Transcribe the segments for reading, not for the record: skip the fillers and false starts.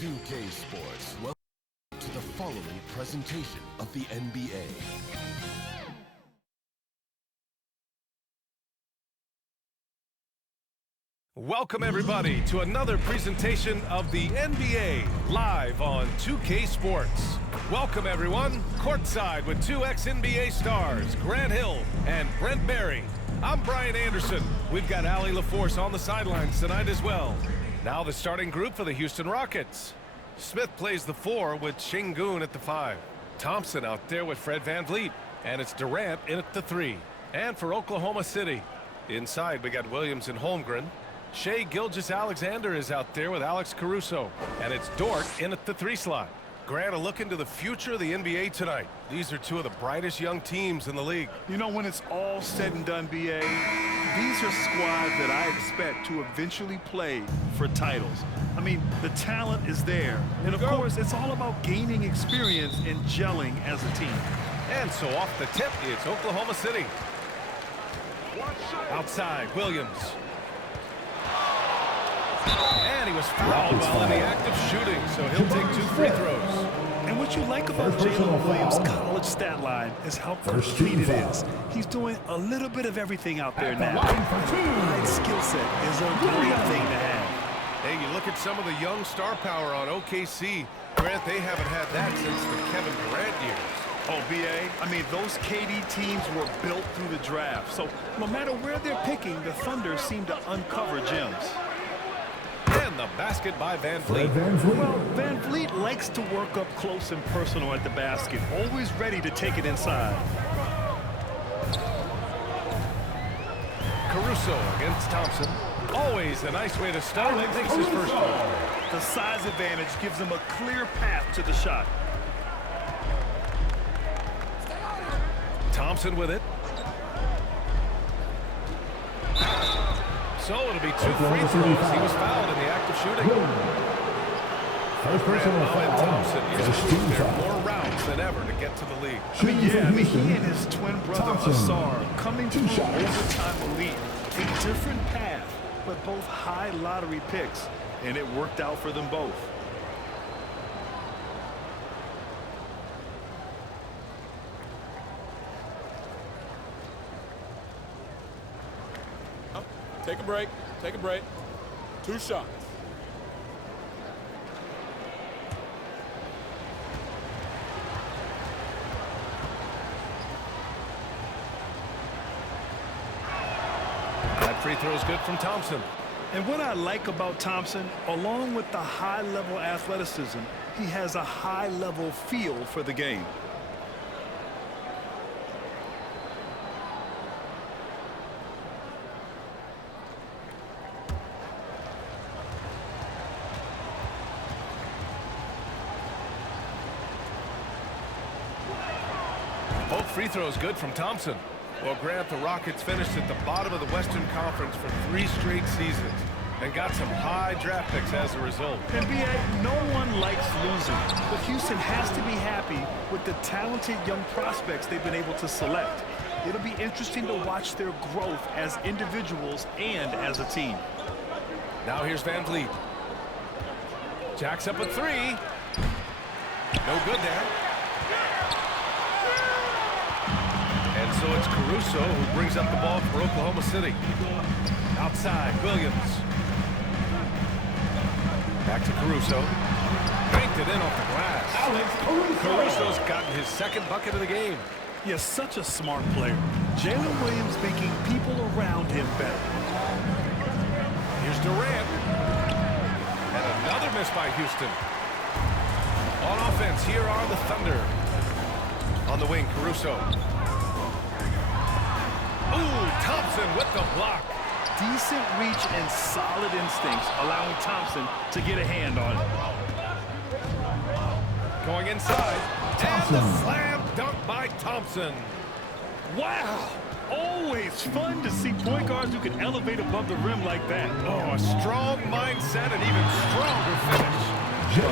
2K Sports. Welcome to the following presentation of the NBA. Welcome everybody to another presentation of the NBA live on 2K Sports. Welcome everyone, courtside with two ex-NBA stars, Grant Hill and Brent Barry. I'm Brian Anderson. We've got Allie LaForce on the sidelines tonight as well. Now the starting group for the Houston Rockets. Smith plays the 4 with Şengün at the 5. Thompson out there with Fred VanVleet. And it's Durant in at the 3. And for Oklahoma City, inside we got Williams and Holmgren. Shai Gilgeous-Alexander is out there with Alex Caruso. And it's Dort in at the 3 slot. Grant, a look into the future of the NBA tonight. These are two of the brightest young teams in the league. You know, when it's all said and done, BA, these are squads that I expect to eventually play for titles. I mean, the talent is there. And, of course, it's all about gaining experience and gelling as a team. And so off the tip, it's Oklahoma City. Outside, Williams. And he was fouled while in the act of shooting, so he'll take 2 free throws. And what you like about Jalen Williams' college stat line is how complete it is. He's doing a little bit of everything out there now. His skill set is a great thing to have. Hey, you look at some of the young star power on OKC. Grant, they haven't had that since the Kevin Durant years. Oh, BA, I mean, those KD teams were built through the draft. So no matter where they're picking, the Thunder seem to uncover gems. And the basket by VanVleet. Well, VanVleet likes to work up close and personal at the basket, always ready to take it inside. Caruso against Thompson. Always a nice way to start. He takes his first one. The size advantage gives him a clear path to the shot. Thompson with it. So it'll be 2 free throws. He was fouled in the act of shooting. And Thompson is there more rounds than ever to get to the league. He and his twin brother Asar coming through overtime elite. A different path, but both high lottery picks, and it worked out for them both. Take a break. Take a break. 2 shots. That free throw is good from Thompson. And what I like about Thompson, along with the high-level athleticism, he has a high-level feel for the game. Both free throws good from Thompson. Well, Grant, the Rockets finished at the bottom of the Western Conference for 3 straight seasons and got some high draft picks as a result. NBA, no one likes losing, but Houston has to be happy with the talented young prospects they've been able to select. It'll be interesting to watch their growth as individuals and as a team. Now here's VanVleet. Jacks up a 3. No good there. And so it's Caruso who brings up the ball for Oklahoma City. Outside, Williams. Back to Caruso. Banked it in off the glass. Caruso's gotten his 2nd bucket of the game. He's such a smart player. Jalen Williams making people around him better. Here's Durant. And another miss by Houston. On offense, here are the Thunder. On the wing, Caruso. Ooh, Thompson with the block. Decent reach and solid instincts, allowing Thompson to get a hand on it. Going inside. Thompson. And the slam dunk by Thompson. Wow. Always fun to see point guards who can elevate above the rim like that. Oh, a strong mindset and even stronger finish.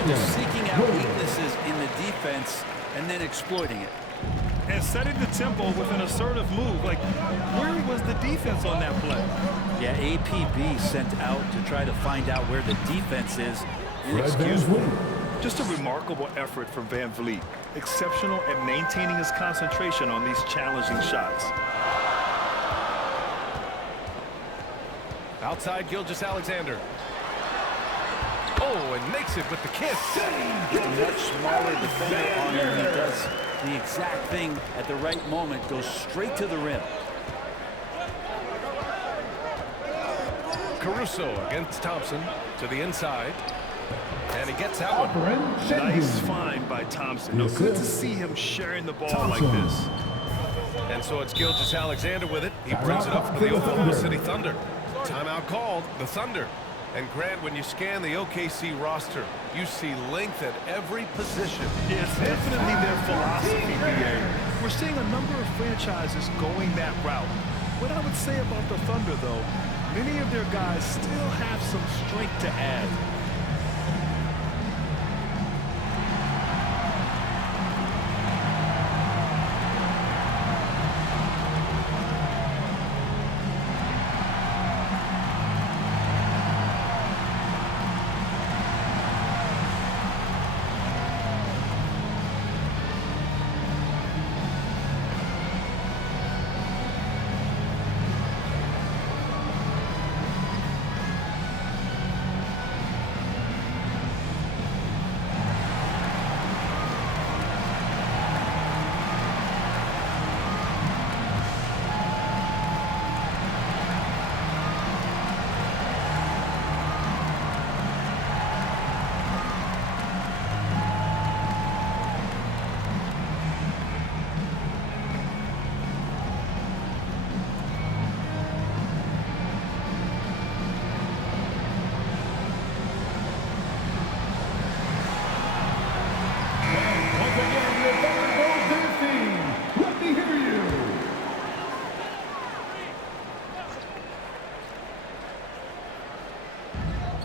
Just seeking out weaknesses in the defense and then exploiting it. And setting the tempo with an assertive move. Like, where was the defense on that play? Yeah, APB sent out to try to find out where the defense is Inexcusable. Just a remarkable effort from Van Vliet. Exceptional at maintaining his concentration on these challenging shots. Outside Gilgeous-Alexander. Oh, and makes it with the kiss. With a much smaller defender on him, he does the exact thing at the right moment, goes straight to the rim. Caruso against Thompson to the inside. And he gets that one. Nice find by Thompson. No, good to see him sharing the ball like this. And so it's Gilgeous-Alexander with it. He brings it up for the Oklahoma City Thunder. Timeout called, the Thunder. And Grant, when you scan the OKC roster, you see length at every position. Yeah, it's definitely their philosophy, BA. We're seeing a number of franchises going that route. What I would say about the Thunder, though, many of their guys still have some strength to add.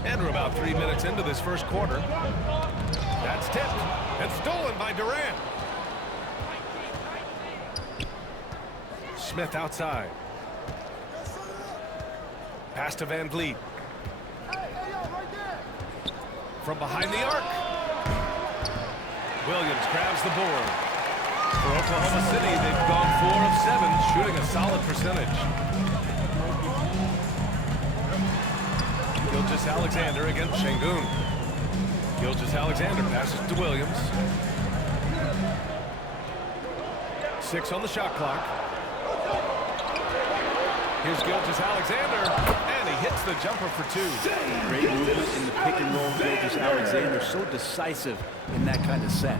And we're about 3 minutes into this first quarter. That's tipped and stolen by Durant. Smith outside. Pass to Van Vliet. From behind the arc. Williams grabs the board. For Oklahoma City, they've gone 4 of 7, shooting a solid percentage. Gilgeous-Alexander against Şengün. Gilgeous-Alexander passes to Williams. 6 on the shot clock. Here's Gilgeous-Alexander, and he hits the jumper for 2. Great movement in the pick and roll. Gilgeous-Alexander so decisive in that kind of set.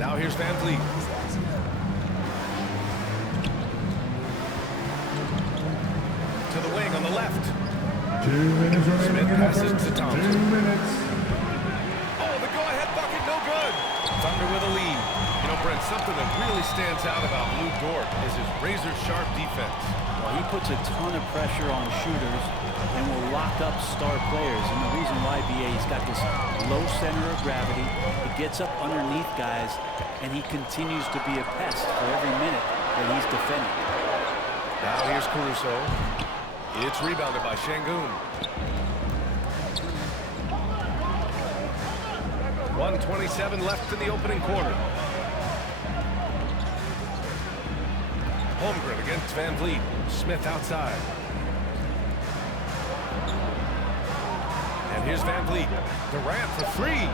Now here's Van Vliet. To the wing on the left. 2 minutes remaining. Smith passes to Thompson. 2 minutes. Oh, the go-ahead bucket, no good. Thunder with a lead. You know, Brent, something that really stands out about Lou Dort is his razor-sharp defense. Well, he puts a ton of pressure on shooters and will lock up star players. And the reason why, BA, he's got this low center of gravity. He gets up underneath guys, and he continues to be a pest for every minute that he's defending. Now here's Caruso. It's rebounded by Şengün. 1:27 left in the opening quarter. Holmgren against Van Vliet. Smith outside. And here's Van Vliet. Durant for 3.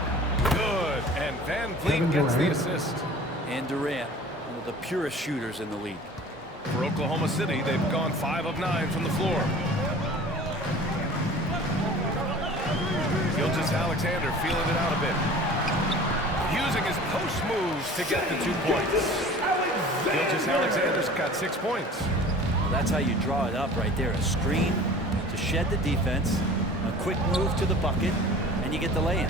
Good. And Van Vliet gets the assist. And Durant, one of the purest shooters in the league. For Oklahoma City, they've gone 5 of 9 from the floor. Gilgeous-Alexander feeling it out a bit. Using his post moves to get the 2 points. Gilgeous-Alexander's got 6 points. Well, that's how you draw it up right there. A screen to shed the defense, a quick move to the bucket, and you get the lay-in.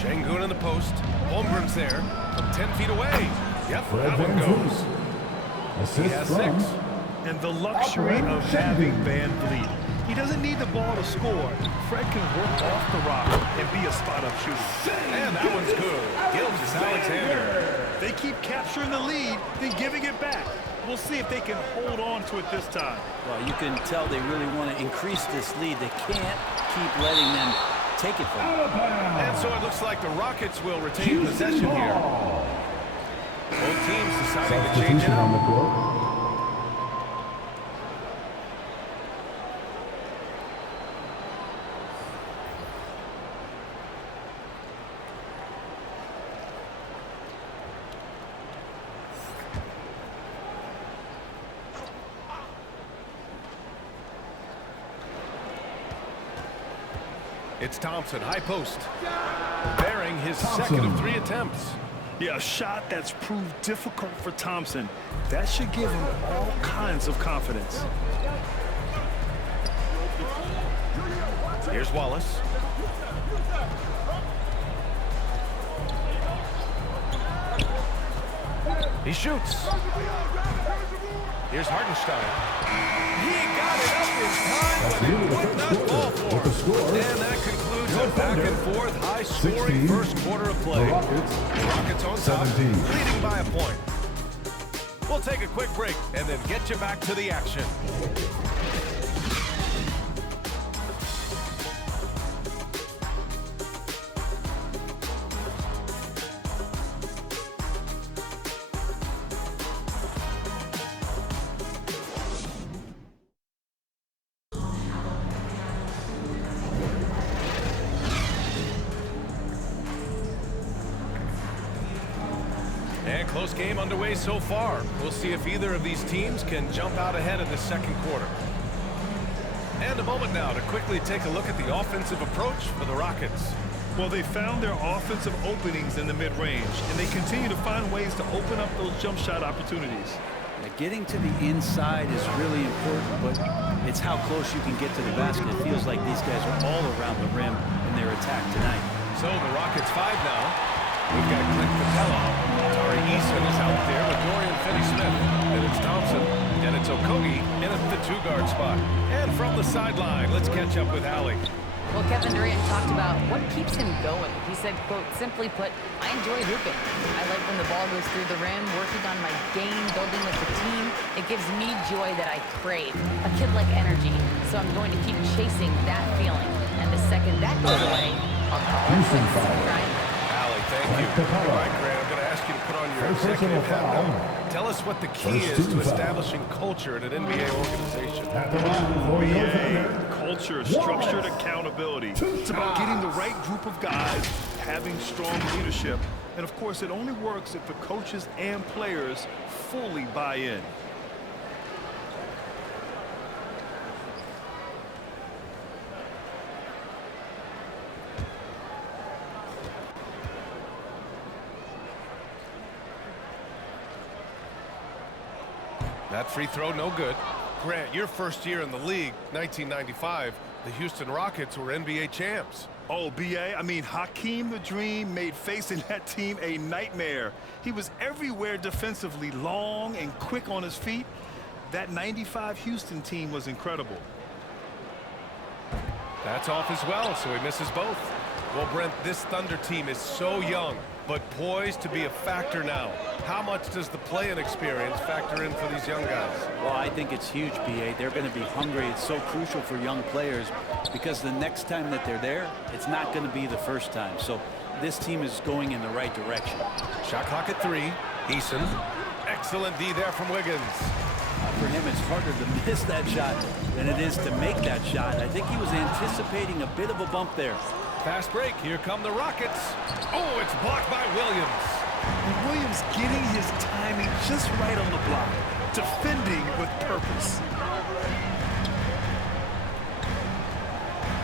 Şengün in the post. Holmgren's there from 10 feet away. Yep, that one goes. He has 6. And the luxury of having Van Vliet. He doesn't need the ball to score. Fred can work off the rock and be a spot-up shooter. And that one's good. Gilgeous-Alexander. They keep capturing the lead, then giving it back. We'll see if they can hold on to it this time. Well, you can tell they really want to increase this lead. They can't keep letting them take it from them. And so it looks like the Rockets will retain possession here. Both teams deciding to change it on the up. court. It's Thompson, high post, bearing his second of 3 attempts. Yeah, a shot that's proved difficult for Thompson. That should give him all kinds of confidence. Here's Wallace. He shoots. Here's Hartenstein. He got it up in time, but it would not fall for him. And that concludes a back-and-forth, high-scoring first quarter of play. Rockets on top, leading by a point. We'll take a quick break and then get you back to the action. And close game underway so far. We'll see if either of these teams can jump out ahead in the second quarter. And a moment now to quickly take a look at the offensive approach for the Rockets. Well, they found their offensive openings in the mid-range, and they continue to find ways to open up those jump shot opportunities. Yeah, getting to the inside is really important, but it's how close you can get to the basket. It feels like these guys are all around the rim in their attack tonight. So the Rockets 5 now. We've got Clint Capella. Tari Eason is out there with Dorian Finney-Smith. Then it's Thompson. And it's Okogie in at the 2-guard spot. And from the sideline, let's catch up with Allie. Well, Kevin Durant talked about what keeps him going. He said, quote, simply put, I enjoy hooping. I like when the ball goes through the rim, working on my game, building with the team. It gives me joy that I crave. A kid-like energy. So I'm going to keep chasing that feeling. And the second that goes away, I'll call it quits, right? Thank you. All right, Grant, I'm going to ask you to put on your executive hat now. Tell us what the key is to establishing culture in an NBA organization. NBA, culture, structured accountability. It's about getting the right group of guys, having strong leadership, and of course, it only works if the coaches and players fully buy in. That free throw, no good. Grant, your first year in the league, 1995, the Houston Rockets were NBA champs. Oh, B.A., I mean, Hakeem the Dream made facing that team a nightmare. He was everywhere defensively, long and quick on his feet. That 95 Houston team was incredible. That's off as well, so he misses both. Well, Brent, this Thunder team is so young, but poised to be a factor now. How much does the play-in experience factor in for these young guys? Well, I think it's huge, B.A. They're going to be hungry. It's so crucial for young players because the next time that they're there, it's not going to be the first time. So this team is going in the right direction. Shot clock at 3. Eason. Excellent D there from Wiggins. For him, it's harder to miss that shot than it is to make that shot. I think he was anticipating a bit of a bump there. Fast break. Here come the Rockets. Oh, it's blocked by Williams. And Williams getting his timing just right on the block. Defending with purpose.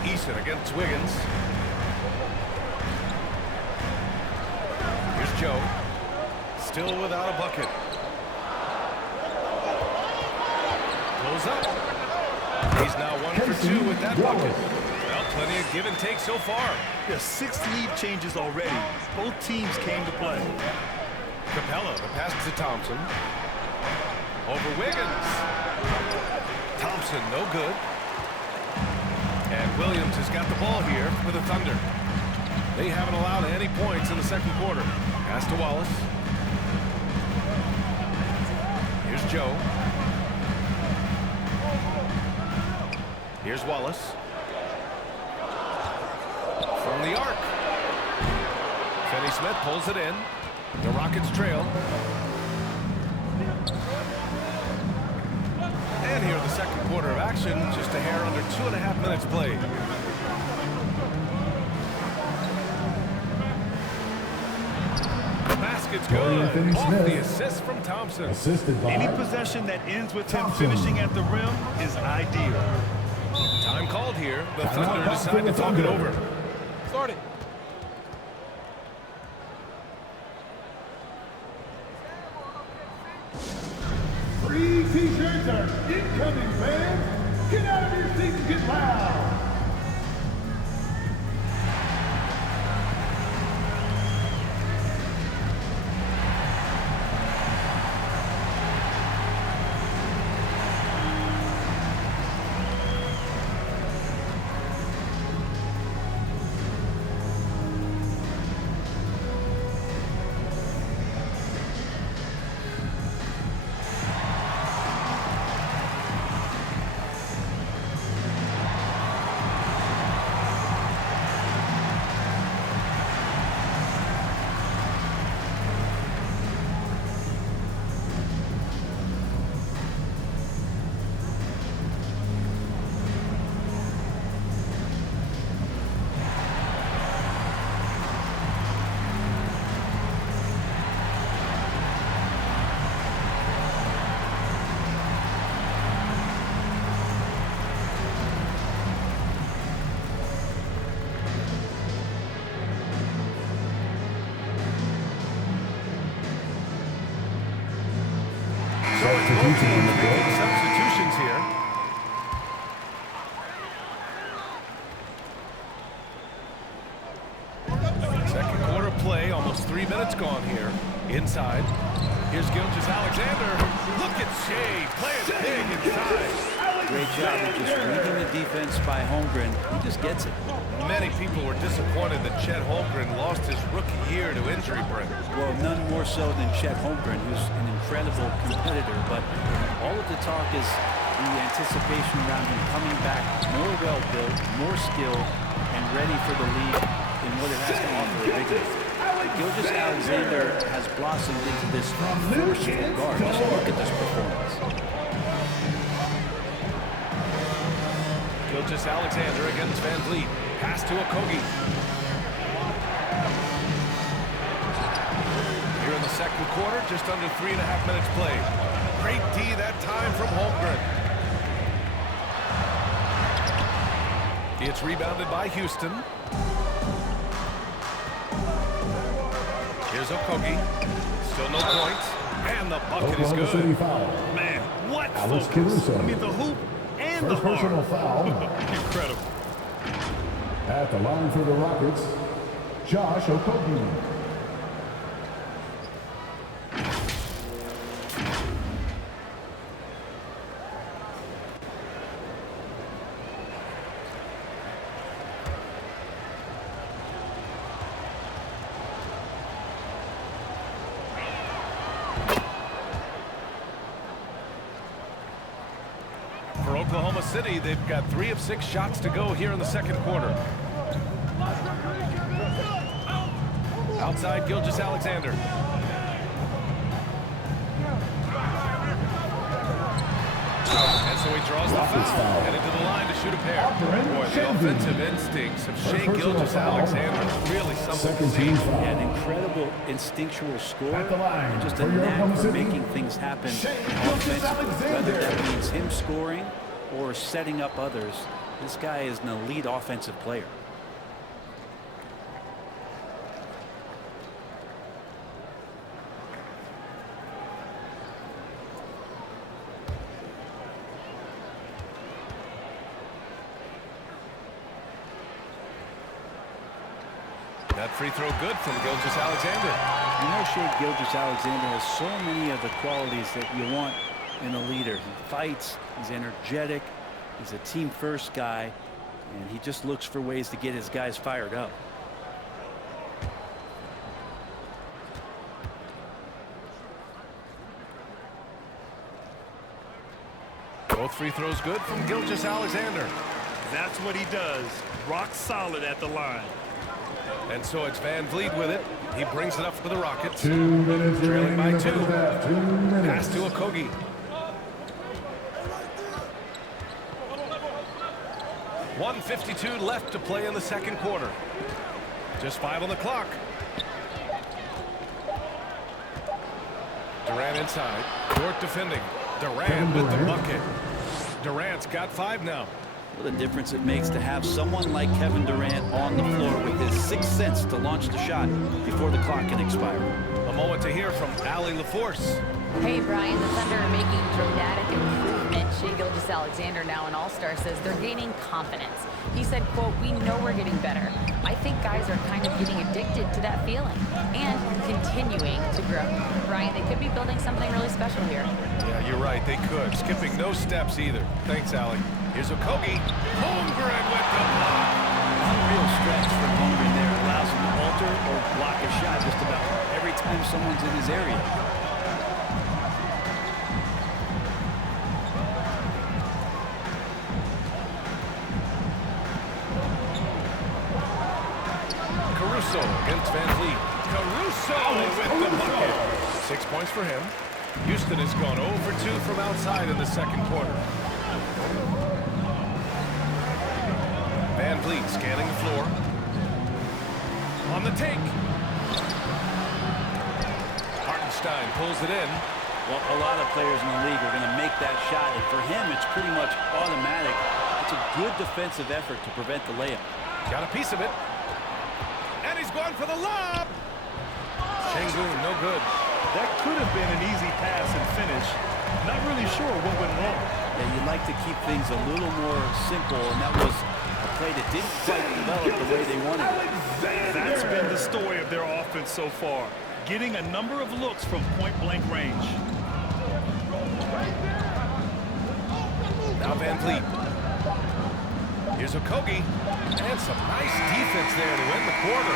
Eason against Wiggins. Here's Joe. Still without a bucket. Close up. He's now 1 for 2 with that bucket. Well, plenty of give and take so far. Yeah, 6 lead changes already. Both teams came to play. Capella, the pass to Thompson. Over Wiggins. Thompson, no good. And Williams has got the ball here for the Thunder. They haven't allowed any points in the second quarter. Pass to Wallace. Here's Joe. Here's Wallace. From the arc. Finney-Smith pulls it in. The Rockets trail. And here in the second quarter of action, just a hair under 2.5 minutes played. The basket's good. Off the assist from Thompson. Assisted by Any possession that ends with him finishing at the rim is ideal. Time called here. The Thunder decide to talk it over. Start it. Free t-shirts are incoming, fans. Get out of your seats and get loud. Making substitutions here. Second quarter play, almost 3 minutes gone here. Inside. Here's Gilgeous-Alexander. Look at Shea playing big inside. Great job of just reading the defense by Holmgren. He just gets it. Many people were disappointed that Chet Holmgren lost his rookie year to injury, Brent. Well, none more so than Chet Holmgren, who's an incredible competitor. But all of the talk is the anticipation around him coming back more well-built, more skilled, and ready for the league in what it has to offer a big league. Gilgeous-Alexander has blossomed into this forceful guard. Just look at this performance. Gilgeous-Alexander against Van Vliet. Pass to Okogie. Here in the second quarter, just under 3.5 minutes played. Great D that time from Holmgren. It's rebounded by Houston. Here's Okogie. Still no points. And the bucket is Oklahoma City good. foul. Man, what Alex focus. Caruso. I mean, the hoop and the First personal heart. foul. Incredible. At the line for the Rockets, Josh Okogie. For Oklahoma City, they've got 3 of 6 shots to go here in the second quarter. Outside, Gilgeous-Alexander. And so he draws the foul. Headed to the line to shoot a pair. Boy, the offensive instincts of Shea Gilgeous-Alexander really something to see. An incredible instinctual score, At the line and just for a your knack Oklahoma for City, making things happen Shea offensively. Whether that Gilgeous-Alexander. means him scoring or setting up others, this guy is an elite offensive player. That free throw good from Gilgeous-Alexander. You know, Shea Gilgeous-Alexander has so many of the qualities that you want in a leader. He fights, he's energetic, he's a team-first guy, and he just looks for ways to get his guys fired up. Both free throws good from Gilgeous-Alexander. That's what he does. Rock solid at the line. And so it's Van Vliet with it. He brings it up for the Rockets. 2 minutes Trailing by 2. Half, 2 minutes. Pass to Okogie. .152 left to play in the second quarter. Just 5 on the clock. Durant inside. Dort defending. Durant with the bucket. Durant's got 5 now. What a difference it makes to have someone like Kevin Durant on the floor with his sixth sense to launch the shot before the clock can expire. A moment to hear from Allie LaForce. Hey, Brian, the Thunder are making dramatic improvement. Shai Gilgeous-Alexander, now an all-star, says they're gaining confidence. He said, quote, "We know we're getting better. I think guys are kind of getting addicted to that feeling and continuing to grow." Brian, they could be building something really special here. Yeah, you're right. They could. Skipping no steps either. Thanks, Allie. Here's Okogie. Holmgren with the block. Unreal stretch for Holmgren there. Allows him to alter or block a shot just about every time someone's in his area. Caruso against Van Vliet. Caruso with the bucket. 6 points for him. Houston has gone 0 for 2 from outside in the second quarter. Van Vliet scanning the floor. On the take. Hartenstein pulls it in. Well, a lot of players in the league are going to make that shot, and for him, it's pretty much automatic. It's a good defensive effort to prevent the layup. Got a piece of it. And he's going for the lob. Şengün, no good. That could have been an easy pass and finish. Not really sure what went wrong. Yeah, you'd like to keep things a little more simple, and that was a play that didn't quite develop the way they wanted it. That's been the story of their offense so far. Getting a number of looks from point-blank range. Now Van Vliet. Here's Okogie. And some nice defense there to win the quarter.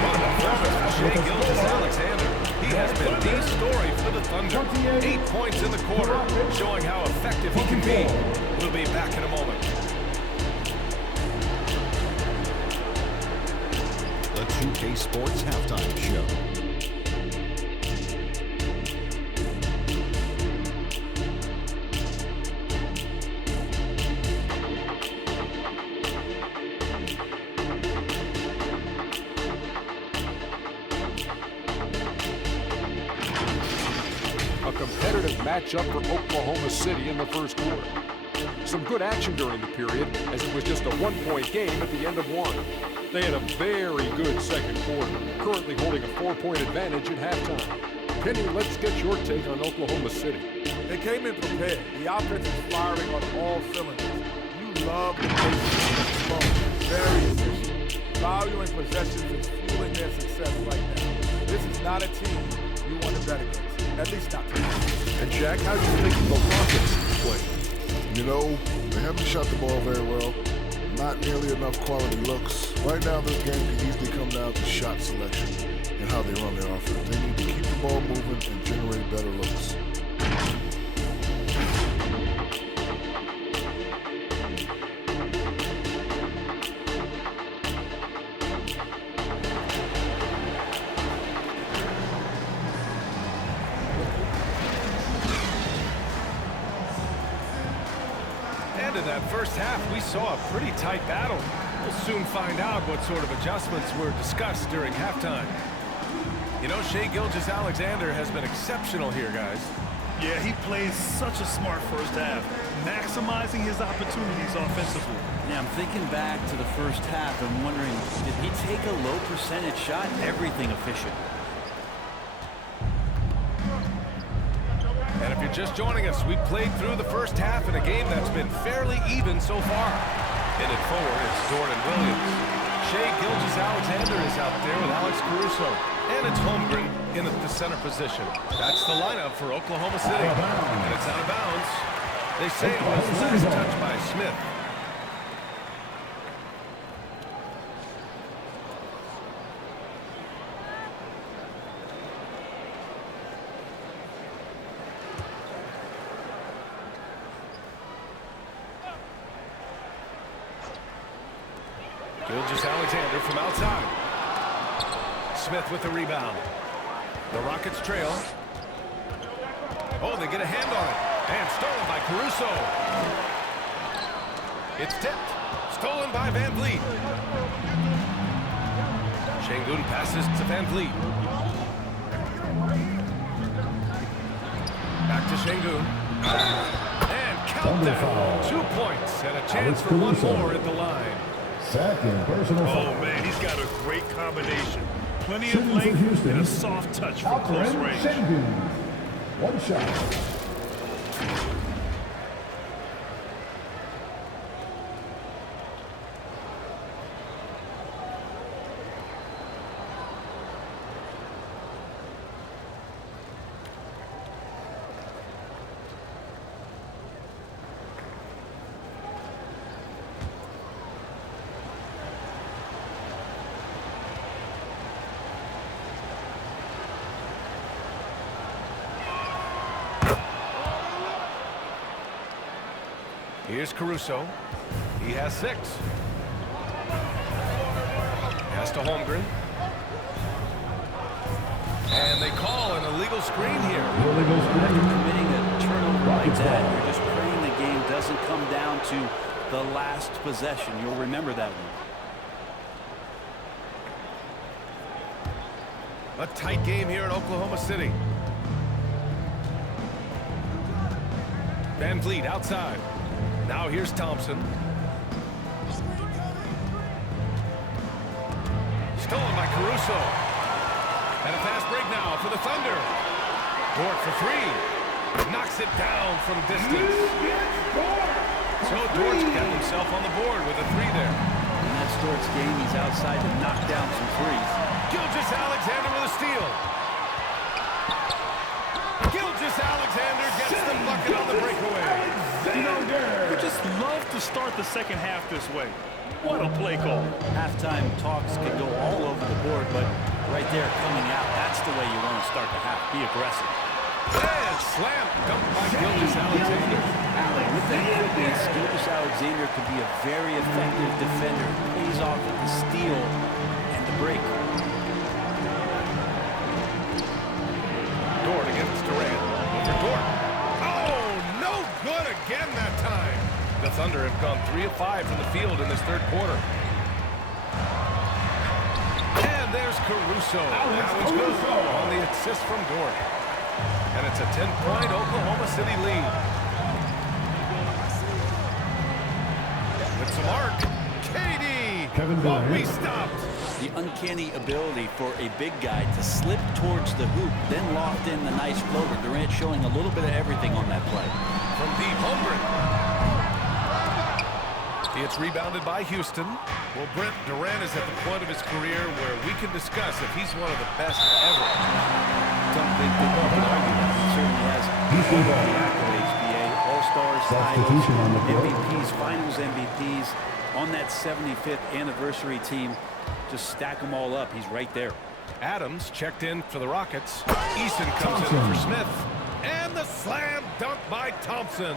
What a performance for Shai Gilgeous-Alexander. He has been the story for the Thunder. 8 points in the quarter, showing how effective he can be. We'll be back in a moment. The 2K Sports Halftime Show. Competitive matchup for Oklahoma City in the first quarter. Some good action during the period, as it was just a one-point game at the end of one. They had a very good second quarter, currently holding a 4-point advantage at halftime. Penny, let's get your take on Oklahoma City. They came in prepared. The offense is firing on all cylinders. You love the pace of the very efficient. Valuing possessions and fueling their success right now. This is not a team you want to bet against. At least not today. And Jack, how do you think the Rockets play? You know, they haven't shot the ball very well. Not nearly enough quality looks. Right now, this game can easily come down to shot selection and how they run their offense. They need to keep the ball moving and generate better looks. In that first half, we saw a pretty tight battle. We'll soon find out what sort of adjustments were discussed during halftime. You know, Shai Gilgeous-Alexander has been exceptional here, guys. Yeah, he plays such a smart first half, maximizing his opportunities offensively. Yeah, I'm thinking back to the first half. I'm wondering, did he take a low percentage shot? Everything efficient. And if you're just joining us, we played through the first half in a game that's been fairly even so far. In it forward, it's Jordan Williams. Shai Gilgeous-Alexander is out there with Alex Caruso. And it's Holmgren in the center position. That's the lineup for Oklahoma City. And it's out of bounds. They say it was last touched by Smith. Gilgeous Alexander from outside. Smith with the rebound. The Rockets trail. Oh, they get a hand on it. And stolen by Caruso. It's tipped. Stolen by Van Vliet. Şengün passes to Van Vliet. Back to Şengün. And countdown. 2 points and a chance for one more at the line. Second personal foul. Oh, man, he's got a great combination. Plenty of length and a soft touch from close range. Şengün. One shot. Here's Caruso. He has 6. Pass to Holmgren. And they call an illegal screen here. After committing a turnover like that, you're just praying the game doesn't come down to the last possession. You'll remember that one. A tight game here in Oklahoma City. Van Vliet outside. Now here's Thompson. Stolen by Caruso. And a fast break now for the Thunder. Dort for 3. Knocks it down from distance. So Dort's got himself on the board with a 3 there. In that Dort's game, he's outside to knock down some threes. Gilgeous Alexander with a steal. Gilgeous Alexander gets the bucket on the breakaway. You know, you just love to start the second half this way. What a play call. Halftime talks can go all over the board, but right there coming out, that's the way you want to start the half. Be aggressive. And slam dunked by Gilgeous Alexander. With that quickness, Gilgeous Alexander could be a very effective defender. He's off with the steal and the break. Dort against Durant. Over Dort. Oh, no good again that time. The Thunder have gone 3 of 5 from the field in this third quarter. And there's Caruso. That was good on the assist from Dort. And it's a 10-point Oklahoma City lead. With some arc. KD. But we stopped. The uncanny ability for a big guy to slip towards the hoop, then loft in the nice floater. Durant showing a little bit of everything on that play. From deep, Holmgren. It's rebounded by Houston. Well, Brent, Durant is at the point of his career where we can discuss if he's one of the best ever. Don't think that we can argue that. He certainly has all the accolades, BA. All-Stars, titles, MVPs, Finals MVPs. On that 75th anniversary team, just stack them all up. He's right there. Adams checked in for the Rockets. Eason comes in for Smith. And the slam dunk by Thompson.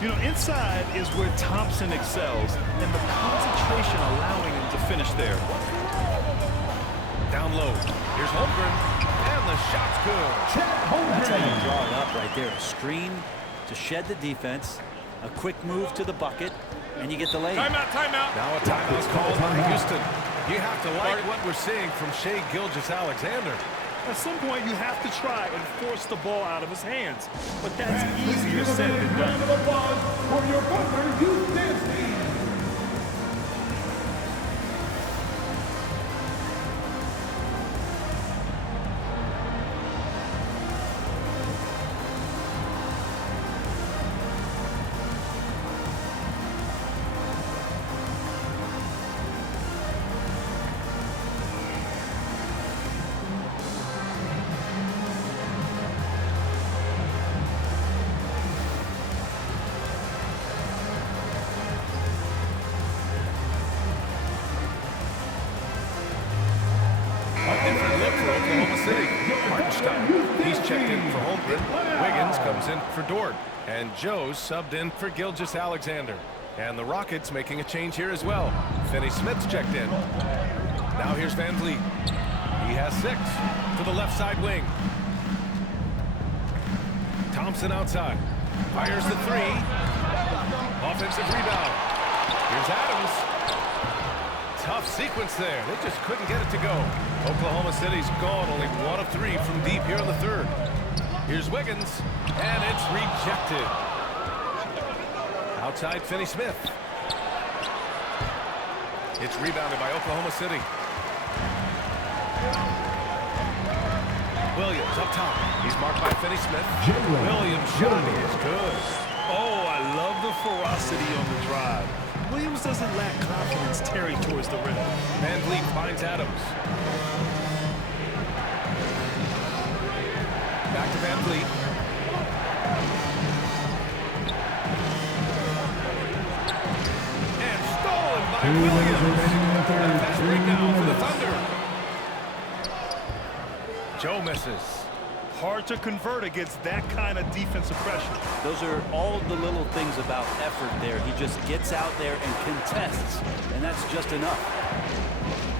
You know, inside is where Thompson excels, and the concentration allowing him to finish there. Down low. Here's Holmgren. And the shot's good. That's how you draw it up right there. A screen to shed the defense. A quick move to the bucket. And you get the lay. Timeout, timeout. Now a timeout called by Houston. You have to like what we're seeing from Shai Gilgeous-Alexander. At some point, you have to try and force the ball out of his hands. But that's easier said than done. For your Butler Houston team. He's checked in for Holmgren. Wiggins comes in for Dort. And Joe subbed in for Gilgeous-Alexander. And the Rockets making a change here as well. Finney Smith's checked in. Now here's Van Vliet. He has 6 to the left side wing. Thompson outside. Fires the 3. Offensive rebound. Here's Adams. Tough sequence there. They just couldn't get it to go. Oklahoma City's gone only 1 of 3 from deep here in the third. Here's Wiggins, and it's rejected. Outside Finney Smith. It's rebounded by Oklahoma City. Williams up top. He's marked by Finney Smith. Williams' shot is good. Oh, I love the ferocity on the drive. Williams doesn't lack confidence tearing towards the rim. Van Vliet finds Adams. Back to Van Vliet. And stolen by Williams. A fast breakdown for the Thunder. Joe misses. Hard to convert against that kind of defensive pressure. Those are all the little things about effort there. He just gets out there and contests, and that's just enough.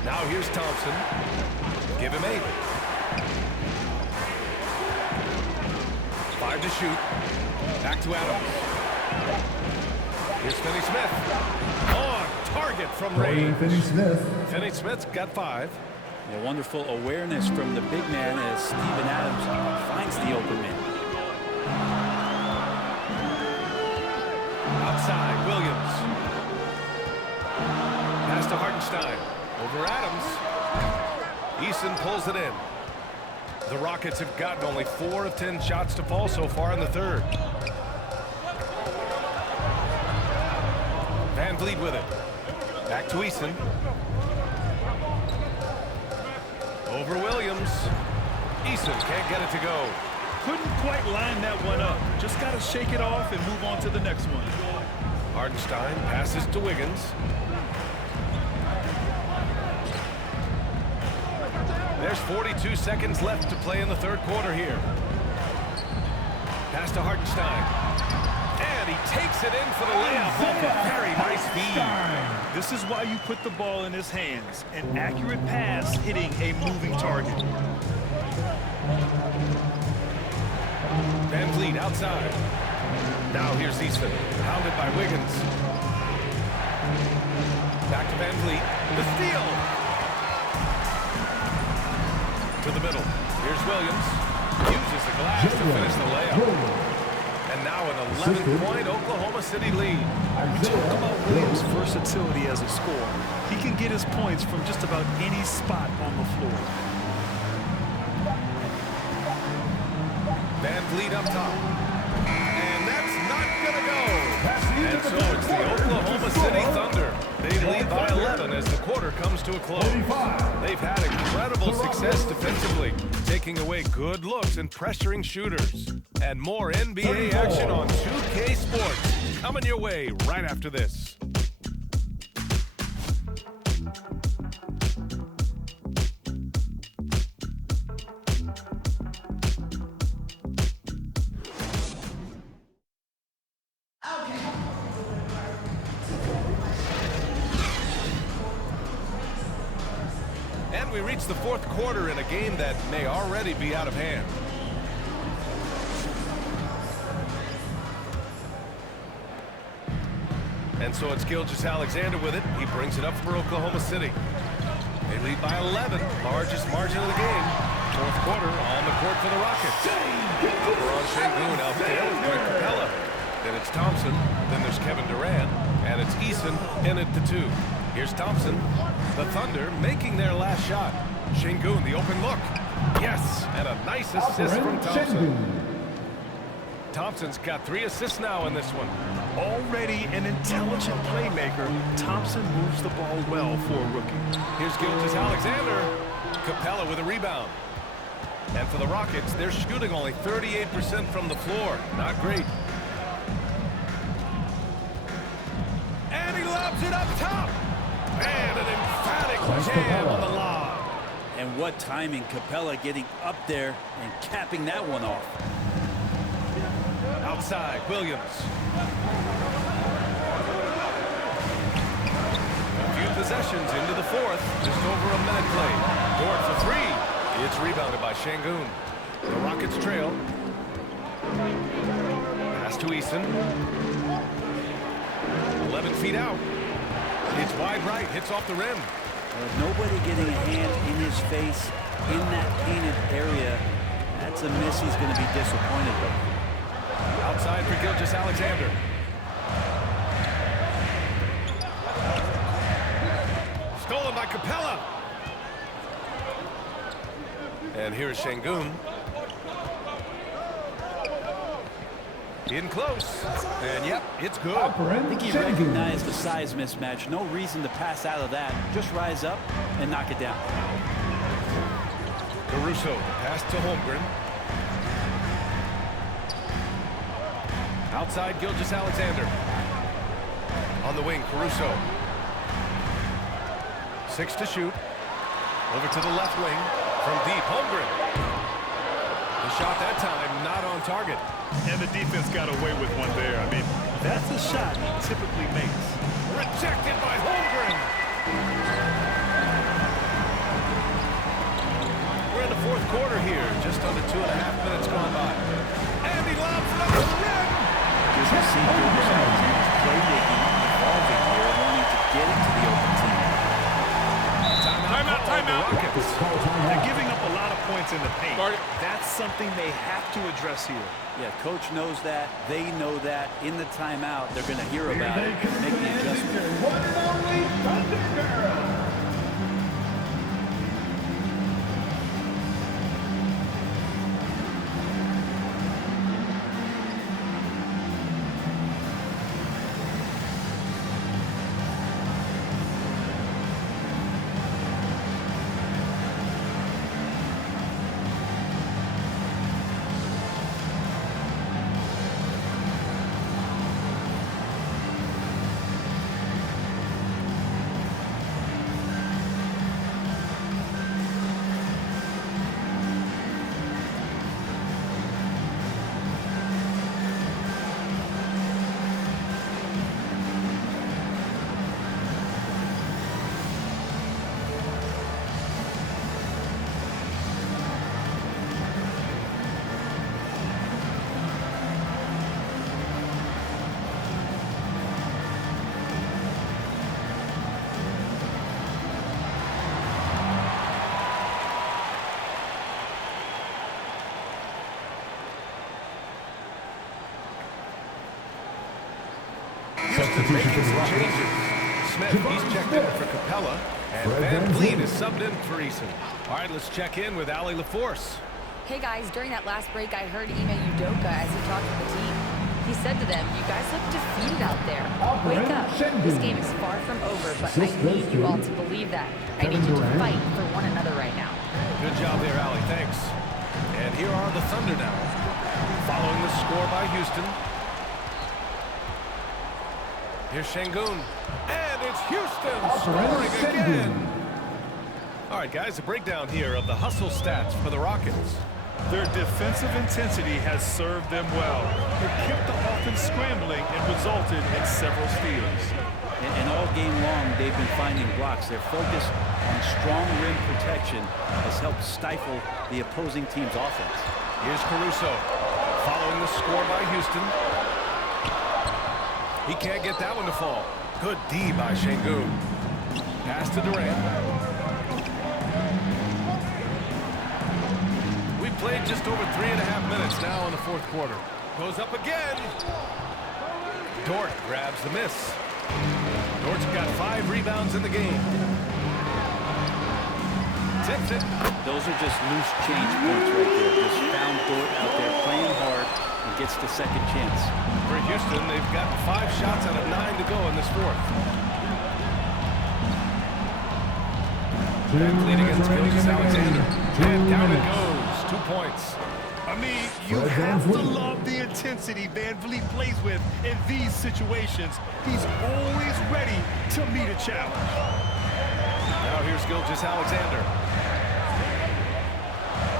Now here's Thompson. Give him 8. 5 to shoot. Back to Adams. Here's Finney Smith. On target from range. Finney Smith's got 5. A wonderful awareness from the big man as Steven Adams finds the open man. Outside, Williams. Pass to Hartenstein. Over Adams. Eason pulls it in. The Rockets have gotten only 4 of 10 shots to fall so far in the third. Van Vliet with it. Back to Eason. Over Williams. Eason can't get it to go. Couldn't quite line that one up. Just got to shake it off and move on to the next one. Hartenstein passes to Wiggins. There's 42 seconds left to play in the third quarter here. Pass to Hartenstein. And he takes it in for the layup off a very nice feed. This is why you put the ball in his hands. An accurate pass hitting a moving target. Van Vliet outside. Now here's Easton, pounded by Wiggins. Back to Van Vliet. The steal. To the middle. Here's Williams. Uses the glass to finish the layup. And now an 11-point Oklahoma City lead. We talk about Williams' versatility as a scorer. He can get his points from just about any spot on the floor. Van Vliet up top. And that's not going to go. And so it's the Oklahoma City Thunder. They lead by 11 as the quarter comes to a close. They've had incredible success defensively, taking away good looks and pressuring shooters. And more NBA action on 2K Sports coming your way right after this. And we reach the fourth quarter in a game that may already be out of hand. And so it's Gilgeous-Alexander with it. He brings it up for Oklahoma City. They lead by 11, largest margin of the game. Fourth quarter on the court for the Rockets. Upper on Şengün out there with Greg Capella. Then it's Thompson. Then there's Kevin Durant. And it's Eason in at the 2. Here's Thompson. The Thunder making their last shot. Şengün, the open look. Yes, and a nice assist from Thompson. Thompson's got 3 assists now in this one. Already an intelligent playmaker, Thompson moves the ball well for a rookie. Here's Gilgeous-Alexander. Capella with a rebound. And for the Rockets, they're shooting only 38% from the floor. Not great. And he lobs it up top. And an emphatic jam on the lob. And what timing, Capella getting up there and capping that one off. Outside, Williams. possessions into the fourth. Just over a minute played. Dort for three. It's rebounded by Şengün. The Rockets trail. Pass to Eason. 11 feet out. It's wide right. Hits off the rim. Nobody getting a hand in his face in that painted area. That's a miss he's going to be disappointed with. Outside for Gilgeous-Alexander. Stolen by Capella. And here's Şengün. In close. And yep, it's good. I think he recognized the size mismatch. No reason to pass out of that. Just rise up and knock it down. Caruso, pass to Holmgren. Outside Gilgeous-Alexander. On the wing, Caruso. 6 to shoot. Over to the left wing. From deep, Holmgren. The shot that time, not on target. And the defense got away with one there. I mean, that's a shot he typically makes. Rejected by Holmgren. We're in the fourth quarter here. Just under 2.5 minutes gone by. And he lobs it over the rim. Just to see Gilgeous-Alexander's playmaking evolving here, wanting to get into the open team. Timeout. They're giving up a lot of points in the paint. That's something they have to address here. Yeah, coach knows that. They know that. In the timeout, they're going to hear about it and make the adjustment. One and only Thunder Girl. Making some changes. Smith, he's checked in for Capella, and Van Vliet is subbed in for Eason. All right, let's check in with Allie LaForce. Hey guys, during that last break, I heard Ime Udoka as he talked to the team. He said to them, "You guys look defeated out there. Wake up. This game is far from over, but I need you all to believe that. I need you to fight for one another right now." Good job there, Allie. Thanks. And here are the Thunder now, following the score by Houston. Here's Şengün, and it's Houston scoring again. All right, guys, a breakdown here of the hustle stats for the Rockets. Their defensive intensity has served them well. It kept the offense scrambling and resulted in several steals. And all game long, they've been finding blocks. Their focus on strong rim protection has helped stifle the opposing team's offense. Here's Caruso, following the score by Houston. He can't get that one to fall. Good D by Şengün. Pass to Durant. We played just over 3.5 minutes now in the fourth quarter. Goes up again. Dort grabs the miss. Dort's got 5 rebounds in the game. Tips it. Those are just loose change points right there. Just found Dort out there playing hard and gets the second chance. For Houston, they've gotten 5 shots out of 9 to go in this fourth. Van Vliet against Gilgeous-Alexander. And down it goes. 2 points. I mean, you have to love the intensity Van Vliet plays with in these situations. He's always ready to meet a challenge. Now here's Gilgeous-Alexander.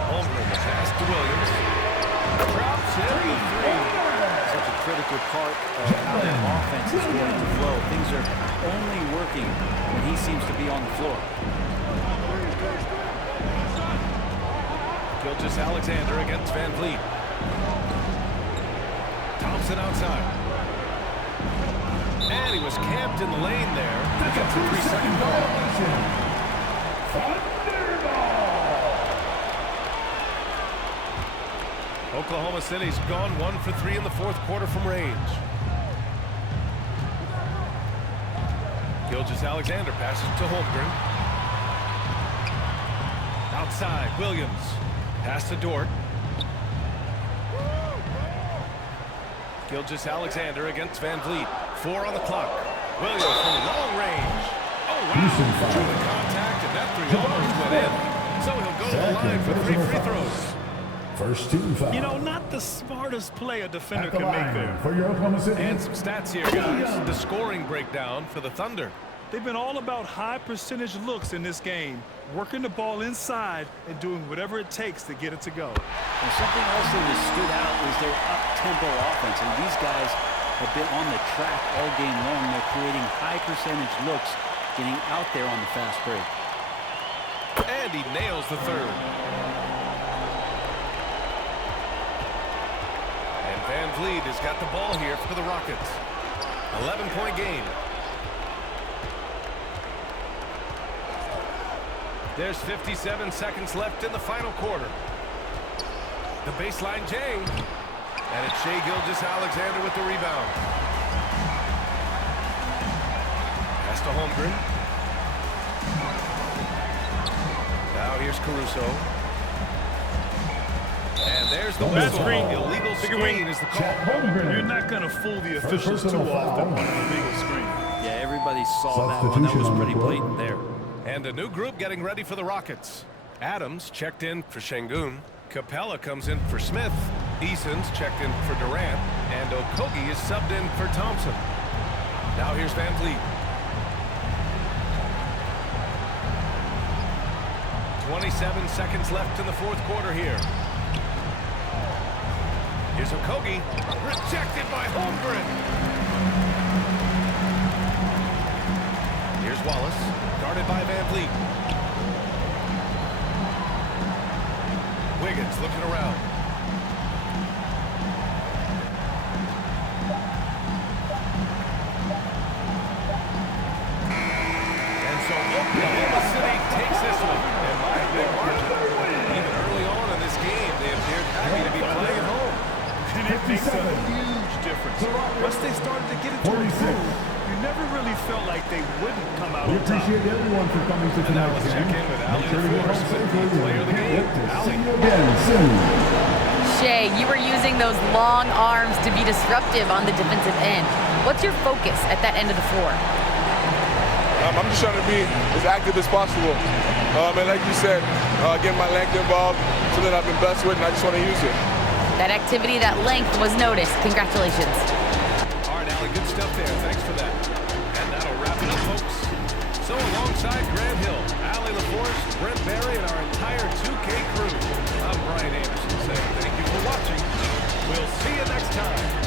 Holmgren, the pass to Williams. Drops in the 3. Such a critical part of how that offense offense is going to flow. Things are only working when he seems to be on the floor. Gilgeous-Alexander against Van Vliet. Thompson outside. And he was camped in the lane there. He gets a 3-second call. Oklahoma City's gone 1 for 3 in the fourth quarter from range. Gilgeous-Alexander passes to Holmgren. Outside, Williams. Pass to Dort. Gilgeous-Alexander against Van Vliet. 4 on the clock. Williams from long range. Oh, wow. True contact, and that three almost went in. So he'll go to the line for 3 free throws. First 2 fouls. You know, not the smartest play a defender can make there. For your Oklahoma City. And some stats here, guys. The scoring breakdown for the Thunder. They've been all about high percentage looks in this game, working the ball inside and doing whatever it takes to get it to go. And something else that has stood out is their up-tempo offense. And these guys have been on the track all game long. They're creating high percentage looks, getting out there on the fast break. And he nails the third. And Van Vliet has got the ball here for the Rockets. 11-point game. There's 57 seconds left in the final quarter. The baseline J. And it's Shai Gilgeous-Alexander with the rebound. Pass to Holmgren. Now here's Caruso. And there's the whistle. Illegal screen is the call. You're not going to fool the officials too often on an illegal screen. Yeah, everybody saw that one. That was pretty blatant there. And a new group getting ready for the Rockets. Adams checked in for Şengün. Capella comes in for Smith. Eason's checked in for Durant. And Okogie is subbed in for Thompson. Now here's Van Vliet. 27 seconds left in the fourth quarter here. Here's Okogie. Rejected by Holmgren. Here's Wallace. Guarded by Van Vliet. Wiggins looking around. And so Oklahoma City takes this one. And by a big margin. Even early on in this game, they appeared happy to be playing at home. And it makes a huge difference. Once they started to get into a groove, you never really felt like they wouldn't come out on top. We appreciate everyone for coming to tonight's game. Check in with Ali LaForce, player of the game. See you again soon. Shai, you were using those long arms to be disruptive on the defensive end. What's your focus at that end of the floor? I'm just trying to be as active as possible. And like you said, get my length involved, something I've been blessed with, and I just want to use it. That activity, that length was noticed. Congratulations. All right, Allie, good stuff there. Thanks for that. And that'll wrap it up, folks. So alongside Grant Hill, Allie LaForce, Brent Barry, and our entire 2K crew, I'm Brian Anderson saying thank you for watching. We'll see you next time.